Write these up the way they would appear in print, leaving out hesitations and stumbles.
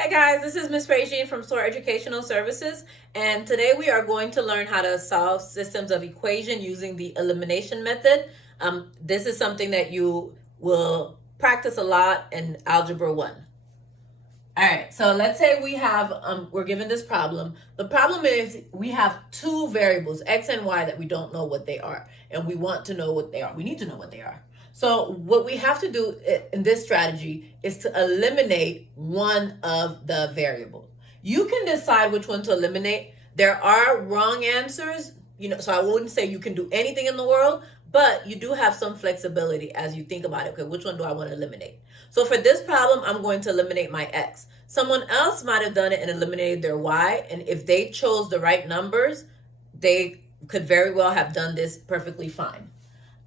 Hey guys, this is Miss Regine from Store Educational Services, and today we are going to learn how to solve systems of equation using the elimination method. This is something that you will practice a lot in Algebra 1. All right, so let's say we're given this problem. The problem is we have two variables, x and y, that we don't know what they are, and we want to know what they are. We need to know what they are. So what we have to do in this strategy is to eliminate one of the variables. You can decide which one to eliminate. There are wrong answers, so I wouldn't say you can do anything in the world, but you do have some flexibility as you think about it. Okay, which one do I want to eliminate? So for this problem, I'm going to eliminate my x. Someone else might have done it and eliminated their y, and if they chose the right numbers, they could very well have done this perfectly fine.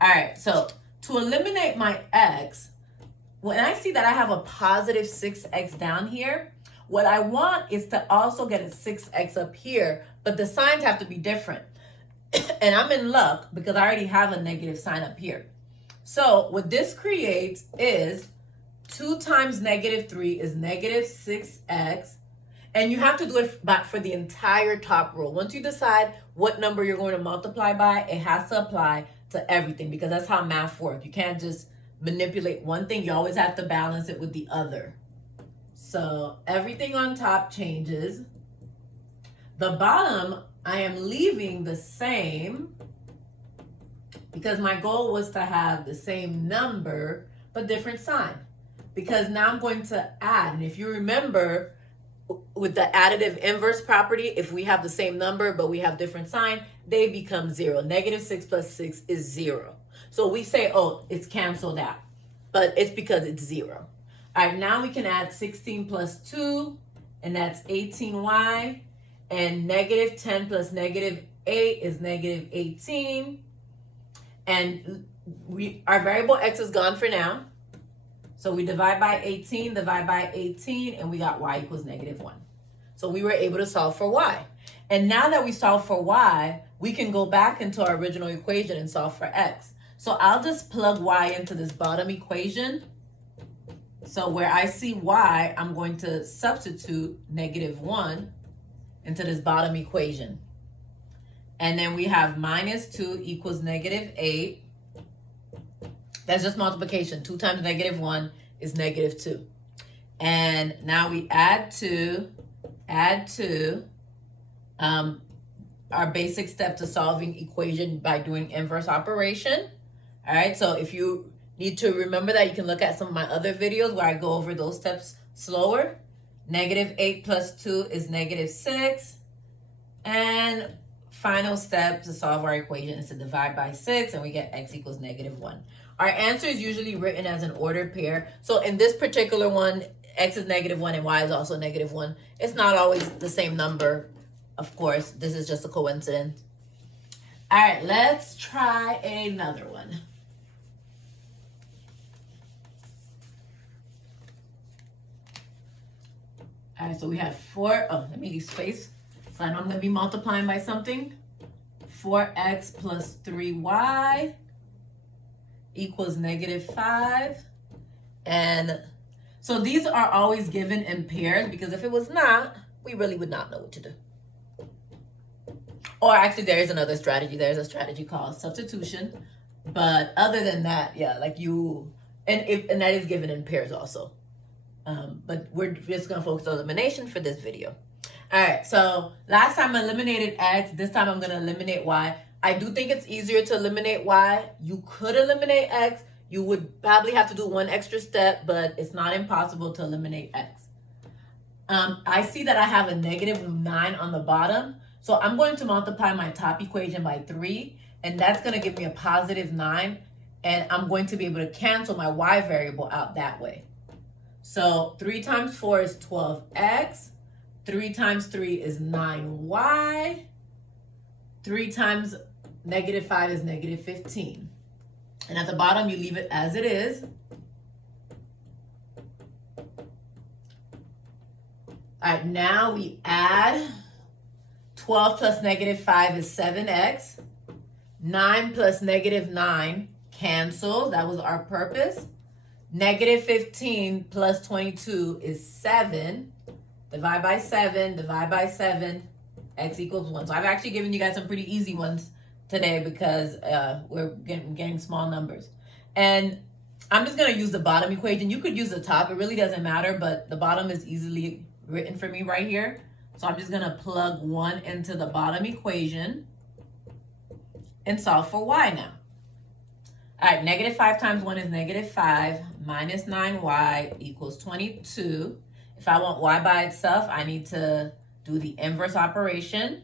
All right, so to eliminate my x, when I see that I have a positive 6x down here, what I want is to also get a 6x up here, but the signs have to be different. And I'm in luck because I already have a negative sign up here. So what this creates is 2 times negative 3 is negative 6x. And you have to do it back for the entire top row. Once you decide what number you're going to multiply by, it has to apply to everything because that's how math works. You can't just manipulate one thing. You always have to balance it with the other. So everything on top changes. The bottom, I am leaving the same because my goal was to have the same number but different sign. Because now I'm going to add, and if you remember, with the additive inverse property, if we have the same number but we have different sign, they become 0. Negative 6 plus 6 is 0. So we say, oh, it's canceled out, but it's because it's 0. All right, now we can add 16 plus 2, and that's 18y, and negative 10 plus negative 8 is negative 18, and our variable x is gone for now. So we divide by 18, and we got y equals negative 1. So we were able to solve for y. And now that we solve for y, we can go back into our original equation and solve for x. So I'll just plug y into this bottom equation. So where I see y, I'm going to substitute negative 1 into this bottom equation. And then we have minus 2 equals negative 8. That's just multiplication. 2 times negative 1 is negative 2. And now we add 2, our basic step to solving equation by doing inverse operation. All right, so if you need to remember that, you can look at some of my other videos where I go over those steps slower. Negative 8 plus 2 is negative 6. And final step to solve our equation is to divide by 6, and we get x equals negative 1. Our answer is usually written as an ordered pair. So in this particular one, x is negative 1 and y is also negative 1. It's not always the same number, of course. This is just a coincidence. All right, let's try another one. All right, so we have 4. Oh, let me leave space. So I know I'm going to be multiplying by something. 4x plus 3y equals negative 5. And so these are always given in pairs because if it was not, we really would not know what to do. Or actually, there is another strategy. There's a strategy called substitution. But other than that, yeah, like and that is given in pairs also. But we're just going to focus on elimination for this video. All right, so last time I eliminated x. This time I'm going to eliminate y. I do think it's easier to eliminate y. You could eliminate x. You would probably have to do one extra step, but it's not impossible to eliminate x. I see that I have a negative 9 on the bottom. So I'm going to multiply my top equation by 3, and that's going to give me a positive 9. And I'm going to be able to cancel my y variable out that way. So 3 times 4 is 12x. 3 times 3 is 9y. 3 times negative 5 is negative 15. And at the bottom, you leave it as it is. All right, now we add 12 plus negative 5 is 7x. 9 plus negative 9 cancels. That was our purpose. Negative 15 plus 22 is 7. divide by 7, divide by 7, x equals 1. So I've actually given you guys some pretty easy ones today because we're getting small numbers. And I'm just going to use the bottom equation. You could use the top. It really doesn't matter, but the bottom is easily written for me right here. So I'm just going to plug 1 into the bottom equation and solve for y now. All right, negative 5 times 1 is negative 5 minus 9y equals 22. If I want y by itself, I need to do the inverse operation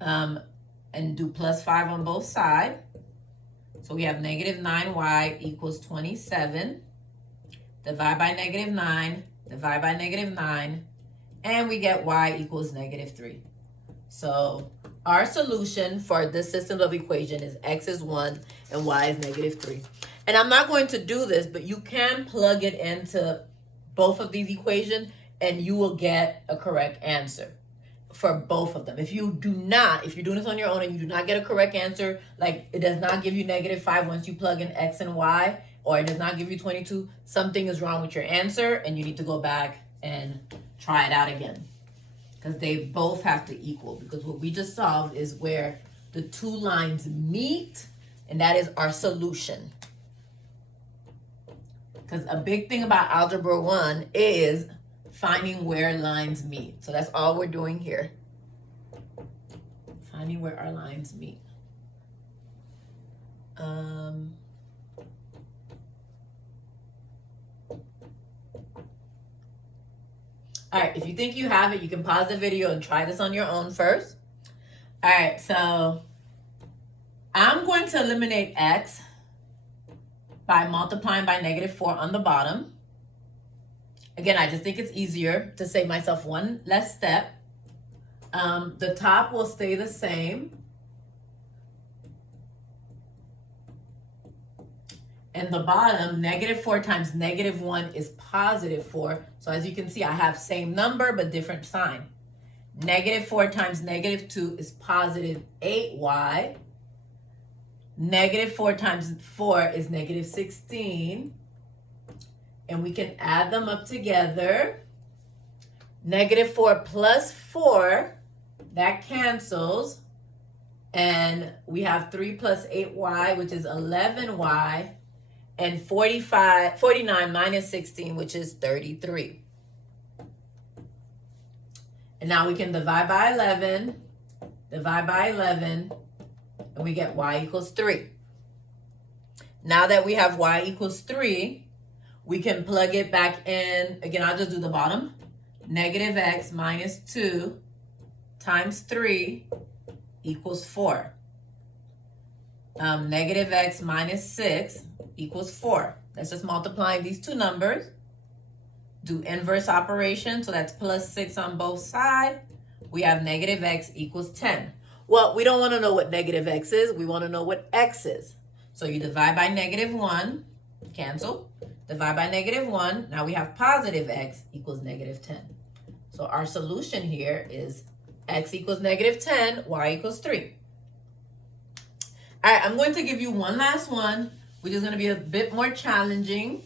and do plus 5 on both sides. So we have negative 9y equals 27. Divide by negative 9, divide by negative 9, and we get y equals negative 3. So our solution for this system of equation is x is 1 and y is negative 3. And I'm not going to do this, but you can plug it into both of these equations and you will get a correct answer for both of them. If you do not, if you're doing this on your own and you do not get a correct answer, like it does not give you negative 5 once you plug in x and y, or it does not give you 22, something is wrong with your answer and you need to go back and try it out again. Because they both have to equal, because what we just solved is where the two lines meet, and that is our solution. Because a big thing about Algebra 1 is finding where lines meet. So that's all we're doing here. Finding where our lines meet. All right, if you think you have it, you can pause the video and try this on your own first. All right, so I'm going to eliminate x by multiplying by negative 4 on the bottom. Again, I just think it's easier to save myself one less step. The top will stay the same. And the bottom, negative 4 times negative 1 is positive 4. So as you can see, I have same number but different sign. Negative 4 times negative 2 is positive 8y. Negative 4 times 4 is negative 16. And we can add them up together. Negative 4 plus 4, that cancels. And we have 3 plus 8y, which is 11y. And 49 minus 16, which is 33. And now we can divide by 11, and we get y equals 3. Now that we have y equals 3, we can plug it back in. Again, I'll just do the bottom. Negative x minus 2 times 3 equals 4. Negative x minus 6 equals 4. That's just multiplying these two numbers. Do inverse operation, so that's plus 6 on both sides. We have negative x equals 10. Well, we don't want to know what negative x is. We want to know what x is. So you divide by negative 1, cancel. Divide by negative 1. Now we have positive x equals negative 10. So our solution here is x equals negative 10, y equals 3. All right, I'm going to give you one last one, which is going to be a bit more challenging.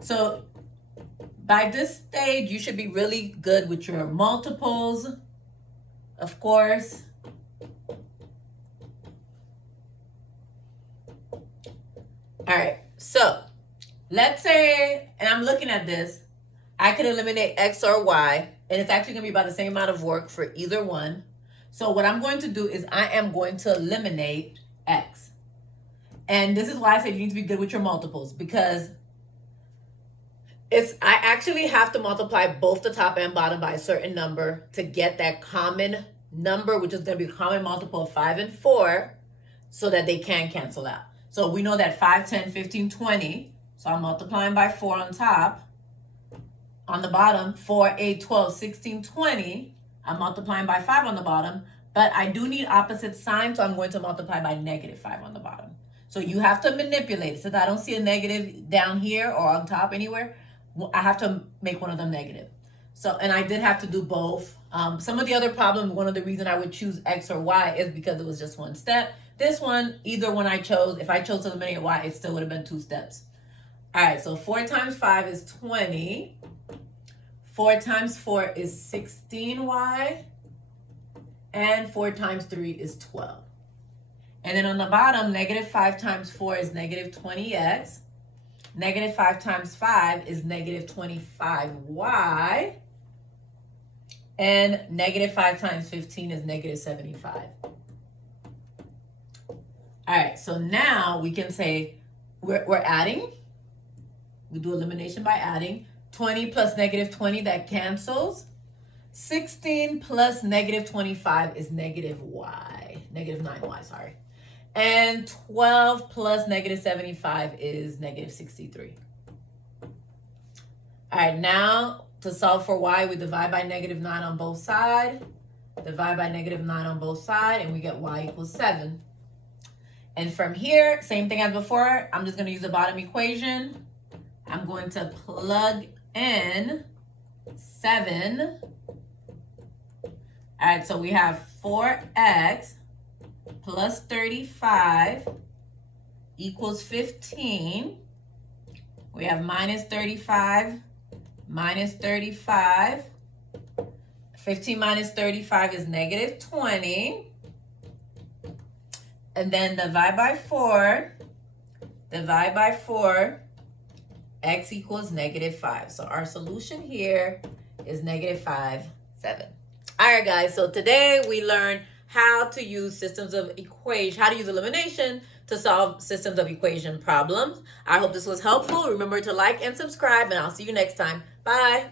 So by this stage, you should be really good with your multiples, of course. All right, so let's say, and I'm looking at this, I could eliminate x or y, and it's actually going to be about the same amount of work for either one. So what I'm going to do is I am going to eliminate x. And this is why I said you need to be good with your multiples, because I actually have to multiply both the top and bottom by a certain number to get that common number, which is going to be a common multiple of 5 and 4, so that they can cancel out. So we know that 5, 10, 15, 20. So I'm multiplying by 4 on top. On the bottom, 4, 8, 12, 16, 20. I'm multiplying by 5 on the bottom. But I do need opposite signs, so I'm going to multiply by negative 5 on the bottom. So you have to manipulate it. So that I don't see a negative down here or on top anywhere, I have to make one of them negative. So, and I did have to do both. Some of the other problems, one of the reasons I would choose X or Y is because it was just one step. This one, either one I chose, if I chose to eliminate Y, it still would have been 2 steps. All right, so 4 times 5 is 20. 4 times 4 is 16Y. And 4 times 3 is 12. And then on the bottom, negative 5 times 4 is negative 20X. Negative 5 times 5 is negative 25Y. And negative 5 times 15 is negative 75. All right, so now we can say we're adding. We do elimination by adding. 20 plus negative 20, that cancels. 16 plus negative 25 is negative Y. Negative 9Y, sorry. And 12 plus negative 75 is negative 63. All right, now to solve for Y, we divide by negative 9 on both sides. Divide by negative 9 on both sides, and we get Y equals 7. And from here, same thing as before, I'm just going to use the bottom equation. I'm going to plug in 7. All right, so we have 4X plus 35 equals 15. We have minus 35, minus 35. 15 minus 35 is negative 20. And then divide by 4. Divide by 4. X equals negative 5. So our solution here is negative 5, 7. All right, guys. So today we learned how to use systems of equation, how to use elimination to solve systems of equation problems. I hope this was helpful. Remember to like and subscribe, and I'll see you next time. Bye.